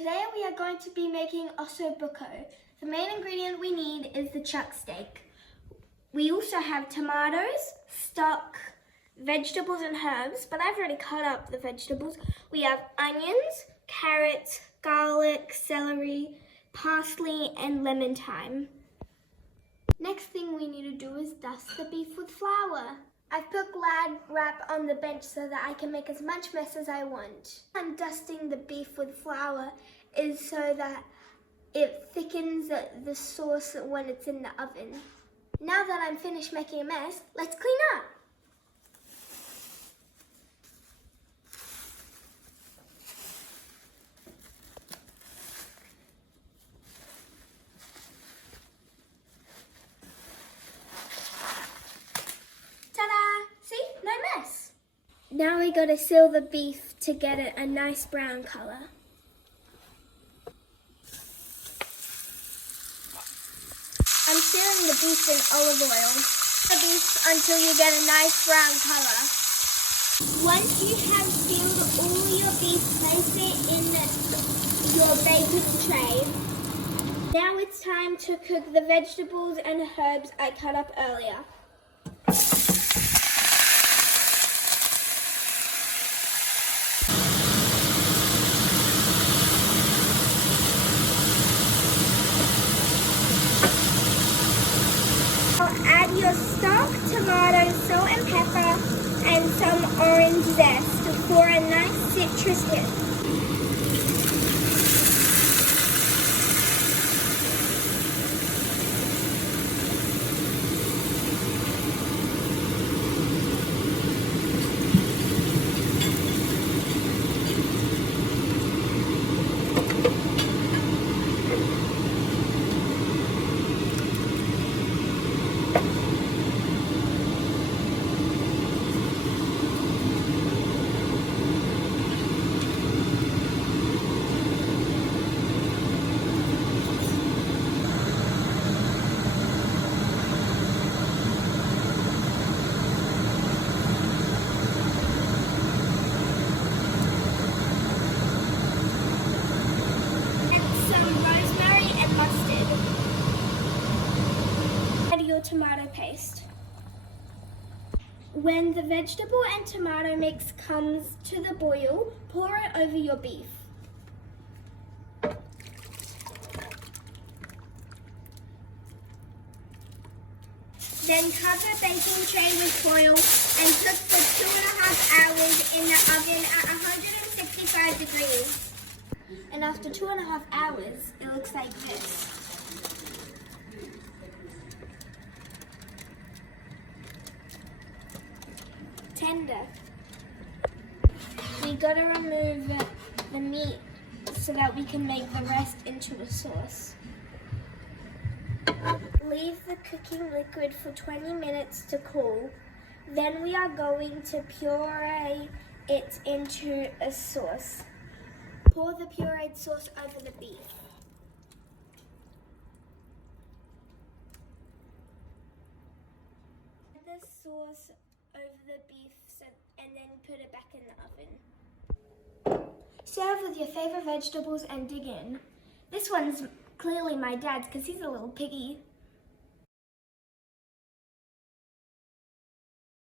Today we are going to be making Osso Buco. The main ingredient we need is the chuck steak. We also have tomatoes, stock, vegetables and herbs, but I've already cut up the vegetables. We have onions, carrots, garlic, celery, parsley and lemon thyme. Next thing we need to do is dust the beef with flour. I've put Glad wrap on the bench so that I can make as much mess as I want. I'm dusting the beef with flour is so that it thickens the sauce when it's in the oven. Now that I'm finished making a mess, let's clean up. Now we gotta seal the beef to get it a nice brown colour. I'm searing the beef in olive oil. The beef until you get a nice brown colour. Once you have sealed all your beef, place it in your baking tray. Now it's time to cook the vegetables and herbs I cut up earlier. Add your stock, tomato, salt and pepper, and some orange zest for a nice citrus hit. Add your tomato paste. When the vegetable and tomato mix comes to the boil, pour it over your beef. Then cover baking tray with foil and cook for 2.5 hours in the oven at 165 degrees. And after 2.5 hours, it looks like this. Tender. We gotta remove the meat so that we can make the rest into a sauce. Leave the cooking liquid for 20 minutes to cool. Then we are going to puree it into a sauce. Pour the pureed sauce over the beef. Add the sauce over the beef and then put it back in the oven. Serve with your favourite vegetables and dig in. This one's clearly my dad's because he's a little piggy.